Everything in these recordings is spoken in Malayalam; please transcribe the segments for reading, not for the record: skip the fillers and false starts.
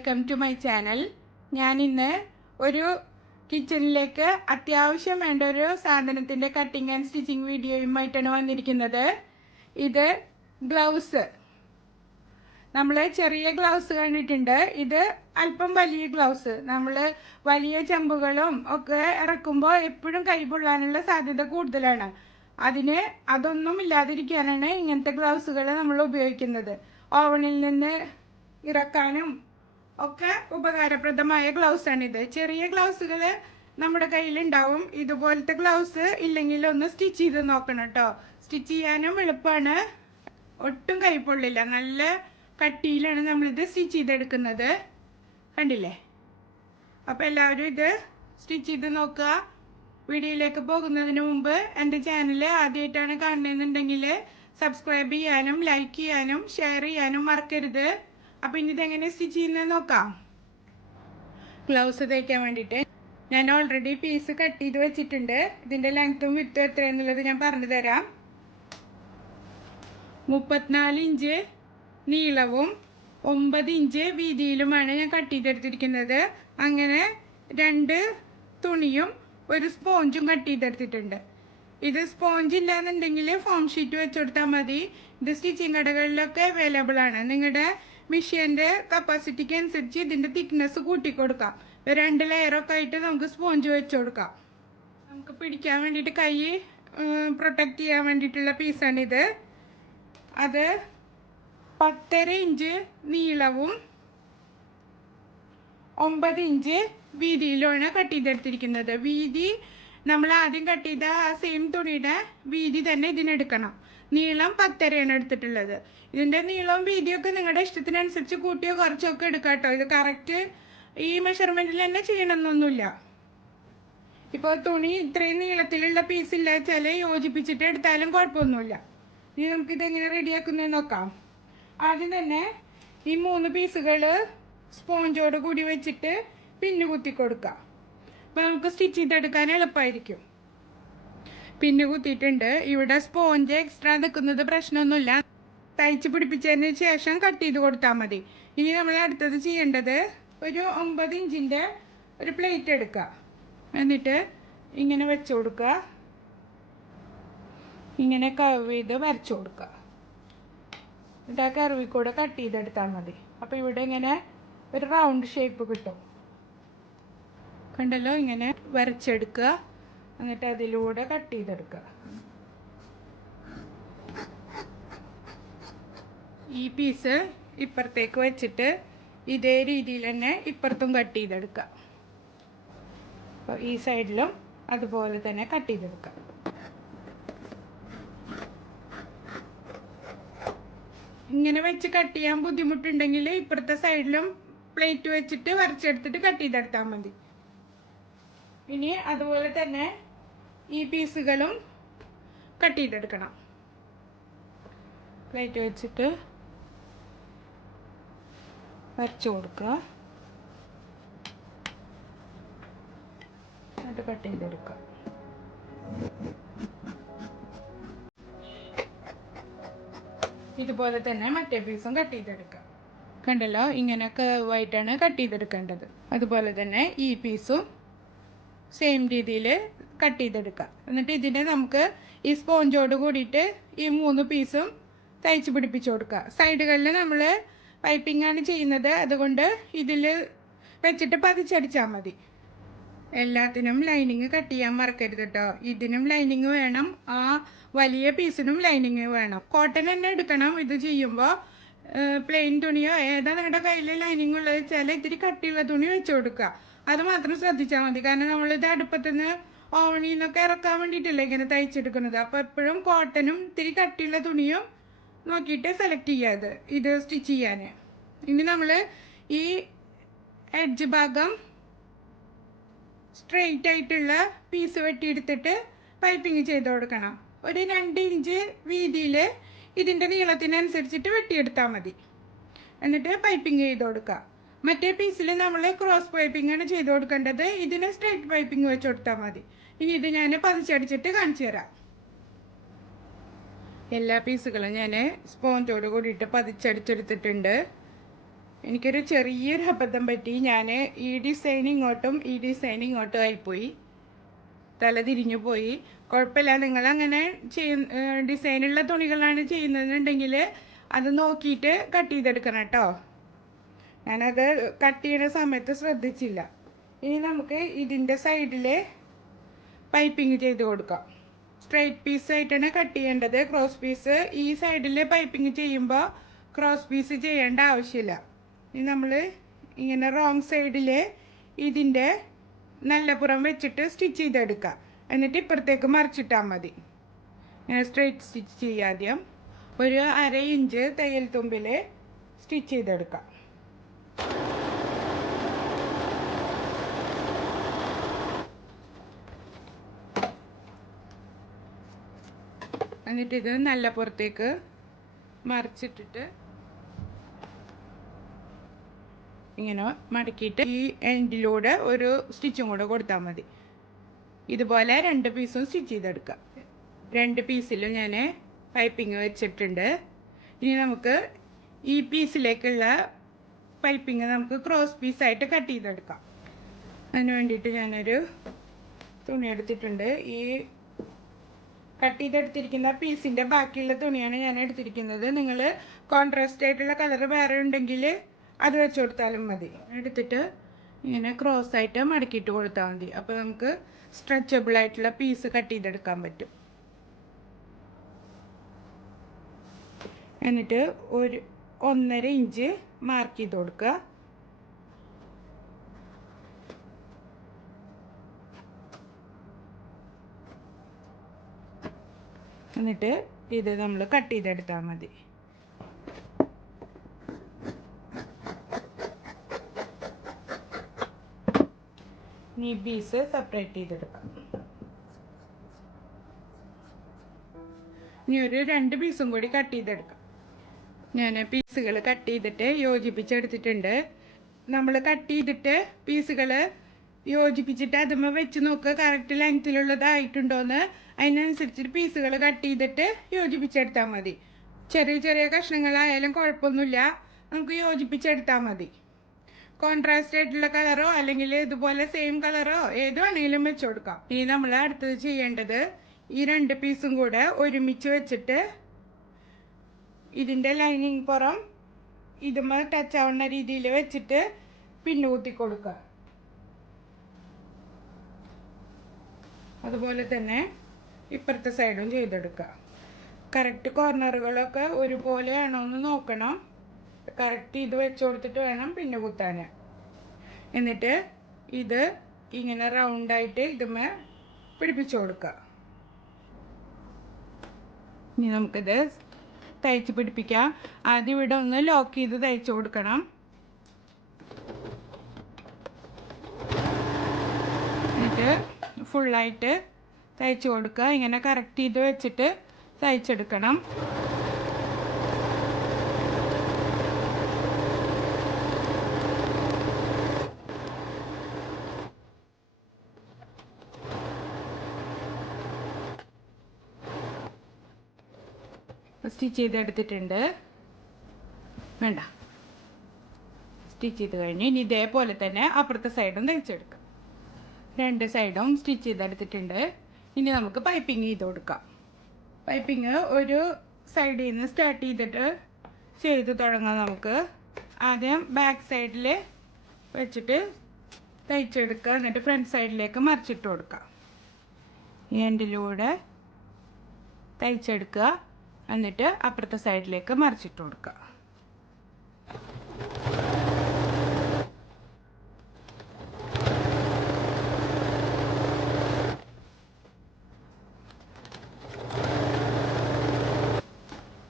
Welcome to my channel. ഞാൻ ഇന്ന് ഒരു കിച്ചണിലേക്ക് അത്യാവശ്യം വേണ്ട ഒരു സാധനത്തിൻ്റെ കട്ടിങ് ആൻഡ് സ്റ്റിച്ചിങ് വീഡിയോയുമായിട്ടാണ് വന്നിരിക്കുന്നത്. ഇത് ഗ്ലൗസ്. നമ്മൾ ചെറിയ ഗ്ലൗസ് കണ്ടിട്ടുണ്ട്. ഇത് അല്പം വലിയ ഗ്ലൗസ്. നമ്മൾ വലിയ ചെമ്പുകളും ഒക്കെ ഇറക്കുമ്പോൾ എപ്പോഴും കൈ പൊള്ളാനുള്ള സാധ്യത കൂടുതലാണ്. അതൊന്നും ഇല്ലാതിരിക്കാനാണ് ഇങ്ങനത്തെ ഗ്ലൗസുകൾ നമ്മൾ ഉപയോഗിക്കുന്നത്. ഓവനിൽ നിന്ന് ഇറക്കാനും ഒക്കെ ഉപകാരപ്രദമായ ഗ്ലൗസാണിത്. ചെറിയ ഗ്ലൗസുകൾ നമ്മുടെ കയ്യിലുണ്ടാവും. ഇതുപോലത്തെ ഗ്ലൗസ് ഇല്ലെങ്കിൽ ഒന്ന് സ്റ്റിച്ച് ചെയ്ത് നോക്കണം കേട്ടോ. സ്റ്റിച്ച് ചെയ്യാനും എളുപ്പമാണ്, ഒട്ടും കൈ പൊള്ളില്ല. നല്ല കട്ടിയിലാണ് നമ്മളിത് സ്റ്റിച്ച് ചെയ്തെടുക്കുന്നത്. കണ്ടില്ലേ? അപ്പോൾ എല്ലാവരും ഇത് സ്റ്റിച്ച് ചെയ്ത് നോക്കുക. വീഡിയോയിലേക്ക് പോകുന്നതിന് മുമ്പ് എൻ്റെ ചാനൽ ആദ്യമായിട്ടാണ് കാണുന്നതെന്നുണ്ടെങ്കിൽ സബ്സ്ക്രൈബ് ചെയ്യാനും ലൈക്ക് ചെയ്യാനും ഷെയർ ചെയ്യാനും മറക്കരുത്. അപ്പോൾ ഇനി ഇതെങ്ങനെ സ്റ്റിച്ച് ചെയ്യുന്നത് നോക്കാം. ഗ്ലൗസ് തയ്ക്കാൻ വേണ്ടിയിട്ട് ഞാൻ ഓൾറെഡി പീസ് കട്ട് ചെയ്ത് വെച്ചിട്ടുണ്ട്. ഇതിൻ്റെ ലെങ്ത്തും വിത്തും എത്രയെന്നുള്ളത് ഞാൻ പറഞ്ഞു തരാം. 34 ഇഞ്ച് നീളവും 9 ഇഞ്ച് വീതിയിലുമാണ് ഞാൻ കട്ട് ചെയ്തെടുത്തിരിക്കുന്നത്. അങ്ങനെ 2 തുണിയും ഒരു സ്പോഞ്ചും കട്ട് ചെയ്തെടുത്തിട്ടുണ്ട്. ഇത് സ്പോഞ്ച് ഇല്ലാന്നുണ്ടെങ്കിൽ ഫോം ഷീറ്റ് വെച്ച് കൊടുത്താൽ മതി. ഇത് സ്റ്റിച്ചിങ് കടകളിലൊക്കെ അവൈലബിൾ ആണ്. നിങ്ങളുടെ മെഷീൻ്റെ കപ്പാസിറ്റിക്ക് അനുസരിച്ച് ഇതിൻ്റെ തിക്നെസ് കൂട്ടിക്കൊടുക്കാം. 2 ലെയറൊക്കെ ആയിട്ട് നമുക്ക് സ്പോഞ്ച് വെച്ച് കൊടുക്കാം. നമുക്ക് പിടിക്കാൻ വേണ്ടിയിട്ട് കൈ പ്രൊട്ടക്റ്റ് ചെയ്യാൻ വേണ്ടിയിട്ടുള്ള പീസാണിത്. അത് 10.5 ഇഞ്ച് നീളവും 9 ഇഞ്ച് വീതിയിലുമാണ് കട്ട് ചെയ്തെടുത്തിരിക്കുന്നത്. വീതി നമ്മൾ ആദ്യം കട്ട് ചെയ്ത ആ സെയിം തുണിയുടെ വീതി തന്നെ ഇതിനെടുക്കണം. നീളം 10.5 എടുത്തിട്ടുള്ളത്. ഇതിൻ്റെ നീളവും വീതിയൊക്കെ നിങ്ങളുടെ ഇഷ്ടത്തിനനുസരിച്ച് കൂട്ടിയോ കുറച്ചൊക്കെ എടുക്കാം കേട്ടോ. ഇത് കറക്റ്റ് ഈ മെഷർമെൻറ്റിൽ തന്നെ ചെയ്യണമെന്നൊന്നുമില്ല. ഇപ്പോൾ തുണി ഇത്രയും നീളത്തിലുള്ള പീസ് ഇല്ല വെച്ചാൽ യോജിപ്പിച്ചിട്ട് എടുത്താലും കുഴപ്പമൊന്നുമില്ല. ഇനി നമുക്കിതെങ്ങനെ റെഡിയാക്കുന്നത് നോക്കാം. ആദ്യം തന്നെ ഈ 3 പീസുകൾ സ്പോഞ്ചോട് കൂടി വെച്ചിട്ട് പിന്ന് കുത്തി കൊടുക്കാം. അപ്പോൾ നമുക്ക് സ്റ്റിച്ച് ചെയ്തെടുക്കാൻ എളുപ്പമായിരിക്കും. പിന്ന് കുത്തിയിട്ടുണ്ട്. ഇവിടെ സ്പോഞ്ച് എക്സ്ട്രാ നിൽക്കുന്നത് പ്രശ്നമൊന്നുമില്ല. തയ്ച്ച് പിടിപ്പിച്ചതിന് ശേഷം കട്ട് ചെയ്ത് കൊടുത്താൽ മതി. ഇനി നമ്മൾ അടുത്തത് ചെയ്യേണ്ടത് ഒരു 9 ഇഞ്ചിൻ്റെ ഒരു പ്ലേറ്റ് എടുക്കുക. എന്നിട്ട് ഇങ്ങനെ വെച്ച് കൊടുക്കുക. ഇങ്ങനെ കർവ് ചെയ്ത് വരച്ചു കൊടുക്കുക. എന്നിട്ട് ആ കർവിൽ കൂടെ കട്ട് ചെയ്തെടുത്താൽ മതി. അപ്പോൾ ഇവിടെ ഇങ്ങനെ ഒരു റൗണ്ട് ഷേപ്പ് കിട്ടും. കണ്ടല്ലോ? ഇങ്ങനെ വരച്ചെടുക്കുക. എന്നിട്ട് അതിലൂടെ കട്ട് ചെയ്തെടുക്കുക. ഈ പീസ് ഇപ്പുറത്തേക്ക് വെച്ചിട്ട് ഇതേ രീതിയിൽ തന്നെ ഇപ്പുറത്തും കട്ട് ചെയ്തെടുക്കുക. അപ്പോൾ ഈ സൈഡിലും അതുപോലെ തന്നെ കട്ട് ചെയ്തെടുക്കുക. ഇങ്ങനെ വെച്ച് കട്ട് ചെയ്യാൻ ബുദ്ധിമുട്ടുണ്ടെങ്കിൽ ഇപ്പുറത്തെ സൈഡിലും പ്ലേറ്റ് വെച്ചിട്ട് വരച്ചെടുത്തിട്ട് കട്ട് ചെയ്തെടുത്താൽ മതി. ഇനി അതുപോലെ തന്നെ ഈ പീസുകളും കട്ട് ചെയ്തെടുക്കണം. പ്ലേറ്റ് വെച്ചിട്ട് വരച്ചു കൊടുക്കുക. എന്നിട്ട് കട്ട് ചെയ്തെടുക്കുക. ഇതുപോലെ തന്നെ മറ്റേ പീസും കട്ട് ചെയ്തെടുക്കുക. കണ്ടല്ലോ? ഇങ്ങനെ കർവായിട്ടാണ് കട്ട് ചെയ്തെടുക്കേണ്ടത്. അതുപോലെ തന്നെ ഈ പീസും സെയിം രീതിയിൽ കട്ട് ചെയ്തെടുക്കുക. എന്നിട്ട് ഇതിനെ നമുക്ക് ഈ സ്പോഞ്ചോട് കൂടിയിട്ട് ഈ 3 പീസും തയ്ച്ച് പിടിപ്പിച്ച് കൊടുക്കുക. സൈഡുകളിൽ നമ്മൾ പൈപ്പിംഗ് ആണ് ചെയ്യുന്നത്. അതുകൊണ്ട് ഇതിൽ വെച്ചിട്ട് പതിച്ചടിച്ചാൽ മതി. എല്ലാത്തിനും ലൈനിങ് കട്ട് ചെയ്യാൻ മറക്കരുത് കേട്ടോ. ഇതിനും ലൈനിങ് വേണം, ആ വലിയ പീസിനും ലൈനിങ് വേണം. കോട്ടൺ തന്നെ എടുക്കണം ഇത് ചെയ്യുമ്പോൾ. പ്ലെയിൻ തുണിയോ ഏതാ നിങ്ങളുടെ കയ്യിൽ ലൈനിങ് ഉള്ളത് വെച്ചാൽ ഇത്തിരി കട്ടിയുള്ള തുണി വെച്ച് കൊടുക്കുക. അത് മാത്രം ശ്രദ്ധിച്ചാൽ മതി. കാരണം നമ്മളിത് അടുപ്പത്തുനിന്ന് ഓവനിൽ നിന്നൊക്കെ ഇറക്കാൻ വേണ്ടിയിട്ടല്ലേ ഇങ്ങനെ തയ്ച്ചെടുക്കുന്നത്. അപ്പോൾ എപ്പോഴും കോട്ടനും ഇത്തിരി കട്ടിയുള്ള തുണിയും നോക്കിയിട്ട് സെലക്ട് ചെയ്യാതെ ഇത് സ്റ്റിച്ച് ചെയ്യാൻ. ഇനി നമ്മൾ ഈ എഡ്ജ് ഭാഗം സ്ട്രെയിറ്റ് ആയിട്ടുള്ള പീസ് വെട്ടിയെടുത്തിട്ട് പൈപ്പിങ് ചെയ്ത് കൊടുക്കണം. ഒരു 2 ഇഞ്ച് വീതിയിൽ ഇതിൻ്റെ നീളത്തിനനുസരിച്ചിട്ട് വെട്ടിയെടുത്താൽ മതി. എന്നിട്ട് പൈപ്പിംഗ് ചെയ്ത് കൊടുക്കുക. മറ്റേ പീസിൽ നമ്മൾ ക്രോസ് പൈപ്പിംഗ് ആണ് ചെയ്ത് കൊടുക്കേണ്ടത്. ഇതിന് സ്ട്രെയിറ്റ് പൈപ്പിംഗ് വെച്ച് കൊടുത്താൽ മതി. ഇനി ഇത് ഞാൻ പതിച്ചടിച്ചിട്ട് കാണിച്ചു തരാം. എല്ലാ പീസുകളും ഞാൻ സ്പോഞ്ചോട് കൂടിയിട്ട് പതിച്ചടിച്ചെടുത്തിട്ടുണ്ട്. എനിക്കൊരു ചെറിയൊരു അബദ്ധം പറ്റി. ഞാൻ ഈ ഡിസൈൻ ഇങ്ങോട്ടും ഈ ഡിസൈൻ ഇങ്ങോട്ടും ആയിപ്പോയി, തല തിരിഞ്ഞു പോയി. കുഴപ്പമില്ല, നിങ്ങളങ്ങനെ ഡിസൈനുള്ള തുണികളാണ് ചെയ്യുന്നതെന്നുണ്ടെങ്കിൽ അത് നോക്കിയിട്ട് കട്ട് ചെയ്തെടുക്കണം കേട്ടോ. ഞാനത് കട്ട് ചെയ്യുന്ന സമയത്ത് ശ്രദ്ധിച്ചില്ല. ഇനി നമുക്ക് ഇതിൻ്റെ സൈഡിൽ പൈപ്പിംഗ് ചെയ്ത് കൊടുക്കാം. സ്ട്രൈറ്റ് പീസായിട്ടാണ് കട്ട് ചെയ്യേണ്ടത്. ക്രോസ് പീസ് ഈ സൈഡിൽ പൈപ്പിംഗ് ചെയ്യുമ്പോൾ ക്രോസ് പീസ് ചെയ്യേണ്ട ആവശ്യമില്ല. ഇനി നമ്മൾ ഇങ്ങനെ റോങ് സൈഡിൽ ഇതിൻ്റെ നല്ല പുറം വെച്ചിട്ട് സ്റ്റിച്ച് ചെയ്തെടുക്കുക. എന്നിട്ട് ഇപ്പുറത്തേക്ക് മറിച്ചിട്ടാൽ മതി. ഇങ്ങനെ സ്ട്രൈറ്റ് സ്റ്റിച്ച് ചെയ്യുക. ആദ്യം ഒരു 1/2 ഇഞ്ച് തയ്യൽ തുമ്പിൽ സ്റ്റിച്ച് ചെയ്തെടുക്കാം. എന്നിട്ടിത് നല്ല പുറത്തേക്ക് മറിച്ചിട്ടിട്ട് ഇങ്ങനെ മടക്കിയിട്ട് ഈ എൻഡിലൂടെ ഒരു സ്റ്റിച്ചും കൂടെ കൊടുത്താൽ മതി. ഇതുപോലെ 2 പീസും സ്റ്റിച്ച് ചെയ്തെടുക്കാം. 2 പീസിലും ഞാൻ പൈപ്പിംഗ് വെച്ചിട്ടുണ്ട്. ഇനി നമുക്ക് ഈ പീസിലേക്കുള്ള പൈപ്പിംഗ് നമുക്ക് ക്രോസ് പീസായിട്ട് കട്ട് ചെയ്തെടുക്കാം. അതിന് വേണ്ടിയിട്ട് ഞാനൊരു തുണി എടുത്തിട്ടുണ്ട്. ഈ കട്ട് ചെയ്തെടുത്തിരിക്കുന്ന പീസിൻ്റെ ബാക്കിയുള്ള തുണിയാണ് ഞാൻ എടുത്തിരിക്കുന്നത്. നിങ്ങൾ കോൺട്രാസ്റ്റ് ആയിട്ടുള്ള കളർ വേറെ ഉണ്ടെങ്കിൽ അത് വെച്ച് കൊടുത്താലും മതി. എടുത്തിട്ട് ഇങ്ങനെ ക്രോസ് ആയിട്ട് മടക്കിയിട്ട് കൊടുത്താൽ മതി. അപ്പോൾ നമുക്ക് സ്ട്രെച്ചബിൾ ആയിട്ടുള്ള പീസ് കട്ട് ചെയ്തെടുക്കാൻ പറ്റും. എന്നിട്ട് ഒരു 1.5 ഇഞ്ച് മാർക്ക് ചെയ്ത് കൊടുക്കുക. എന്നിട്ട് ഇത് നമ്മൾ കട്ട് ചെയ്തെടുത്താൽ മതി. ഈ പീസ് സെപ്പറേറ്റ് ചെയ്തെടുക്കാം. ഇനി ഒരു 2 പീസും കൂടി കട്ട് ചെയ്തെടുക്കാം. ഞാൻ പീസുകൾ കട്ട് ചെയ്തിട്ട് യോജിപ്പിച്ചെടുത്തിട്ടുണ്ട്. നമ്മൾ കട്ട് ചെയ്തിട്ട് പീസുകൾ യോജിപ്പിച്ചിട്ട് അതുമ്മ വെച്ച് നോക്കുക കറക്റ്റ് ലെങ്ത്തിലുള്ളതായിട്ടുണ്ടോയെന്ന്. അതിനനുസരിച്ചിട്ട് പീസുകൾ കട്ട് ചെയ്തിട്ട് യോജിപ്പിച്ചെടുത്താൽ മതി. ചെറിയ ചെറിയ കഷ്ണങ്ങളായാലും കുഴപ്പമൊന്നുമില്ല, നമുക്ക് യോജിപ്പിച്ചെടുത്താൽ മതി. കോൺട്രാസ്റ്റ് ആയിട്ടുള്ള കളറോ അല്ലെങ്കിൽ ഇതുപോലെ സെയിം കളറോ ഏത് വേണമെങ്കിലും വെച്ച് കൊടുക്കാം. ഇനി നമ്മൾ അടുത്തത് ചെയ്യേണ്ടത് ഈ 2 പീസും കൂടെ ഒരുമിച്ച് വെച്ചിട്ട് ഇതിൻ്റെ ലൈനിങ് പുറം ഇതുമ്മ ടച്ച് ആവുന്ന രീതിയിൽ വെച്ചിട്ട് പിന്നുകൂട്ടി കൊടുക്കുക. അതുപോലെ തന്നെ ഇപ്പുറത്തെ സൈഡും ചെയ്തെടുക്കുക. കറക്റ്റ് കോർണറുകളൊക്കെ ഒരുപോലെയാണോ എന്ന് നോക്കണം. കറക്റ്റ് ഇത് വെച്ച് കൊടുത്തിട്ട് വേണം പിന്നെ കുത്താൻ. എന്നിട്ട് ഇത് ഇങ്ങനെ റൗണ്ടായിട്ട് ഇതുമ്മേ പിടിപ്പിച്ചു കൊടുക്കുക. ഇനി നമുക്കിത് തയ്ച്ച് പിടിപ്പിക്കാം. ആദ്യം ഇവിടെ ഒന്ന് ലോക്ക് ചെയ്ത് തയ്ച്ചു കൊടുക്കണം. എന്നിട്ട് ഫുള്ളായിട്ട് തയ്ച്ചു കൊടുക്കുക. ഇങ്ങനെ കറക്റ്റ് ചെയ്ത് വെച്ചിട്ട് തയ്ച്ചെടുക്കണം. സ്റ്റിച്ച് ചെയ്തെടുത്തിട്ടുണ്ട്. വേണ്ട, സ്റ്റിച്ച് ചെയ്ത് കഴിഞ്ഞ് ഇനി ഇതേപോലെ തന്നെ അപ്പുറത്തെ സൈഡും തയ്ച്ചെടുക്കാം. 2 സൈഡും സ്റ്റിച്ച് ചെയ്തെടുത്തിട്ടുണ്ട്. ഇനി നമുക്ക് പൈപ്പിംഗ് ചെയ്ത് കൊടുക്കാം. പൈപ്പിംഗ് ഒരു സൈഡിൽ നിന്ന് സ്റ്റാർട്ട് ചെയ്തിട്ട് ചെയ്ത് തുടങ്ങാം. നമുക്ക് ആദ്യം ബാക്ക് സൈഡിൽ വെച്ചിട്ട് തയ്ച്ചെടുക്കുക. എന്നിട്ട് ഫ്രണ്ട് സൈഡിലേക്ക് മറിച്ചിട്ട് കൊടുക്കാം. ഈ എൻഡിലൂടെ തയ്ച്ചെടുക്കുക. എന്നിട്ട് അപ്പുറത്തെ സൈഡിലേക്ക് മറിച്ചിട്ട് കൊടുക്കുക.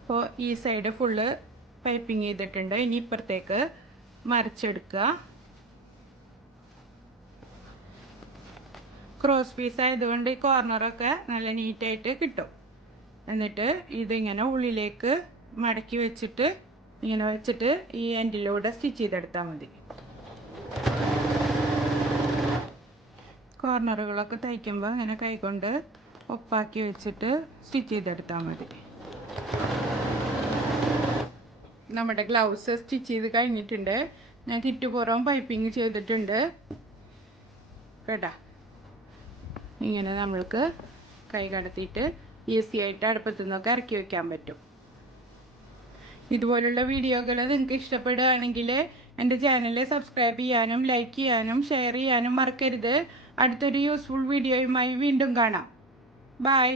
അപ്പോൾ ഈ സൈഡ് ഫുള്ള് പൈപ്പിംഗ് ചെയ്തിട്ടുണ്ട്. ഇനി ഇപ്പുറത്തേക്ക് മറിച്ചെടുക്കുക. ക്രോസ് പീസ് ആയതുകൊണ്ട് ഈ കോർണറൊക്കെ നല്ല നീറ്റായിട്ട് കിട്ടും. എന്നിട്ട് ഇതിങ്ങനെ ഉള്ളിലേക്ക് മടക്കി വെച്ചിട്ട് ഇങ്ങനെ വെച്ചിട്ട് ഈ എൻഡിലൂടെ സ്റ്റിച്ച് ചെയ്തെടുത്താൽ മതി. കോർണറുകളൊക്കെ തയ്ക്കുമ്പോൾ ഇങ്ങനെ കൈകൊണ്ട് ഒപ്പാക്കി വെച്ചിട്ട് സ്റ്റിച്ച് ചെയ്തെടുത്താൽ മതി. നമ്മുടെ ഗ്ലൗസ് സ്റ്റിച്ച് ചെയ്ത് കഴിഞ്ഞിട്ടുണ്ട്. ഞാൻ ചുറ്റുപുറം പൈപ്പിങ് ചെയ്തിട്ടുണ്ട് കേട്ടോ. ഇങ്ങനെ നമ്മൾക്ക് കൈ കടത്തിയിട്ട് ഈസി ആയിട്ട് അടുപ്പത്തു നിന്നൊക്കെ ഇറക്കി വയ്ക്കാൻ പറ്റും. ഇതുപോലുള്ള വീഡിയോകൾ നിങ്ങൾക്ക് ഇഷ്ടപ്പെടുകയാണെങ്കിൽ എൻ്റെ ചാനൽ സബ്സ്ക്രൈബ് ചെയ്യാനും ലൈക്ക് ചെയ്യാനും ഷെയർ ചെയ്യാനും മറക്കരുത്. അടുത്തൊരു യൂസ്ഫുൾ വീഡിയോയുമായി വീണ്ടും കാണാം. ബൈ.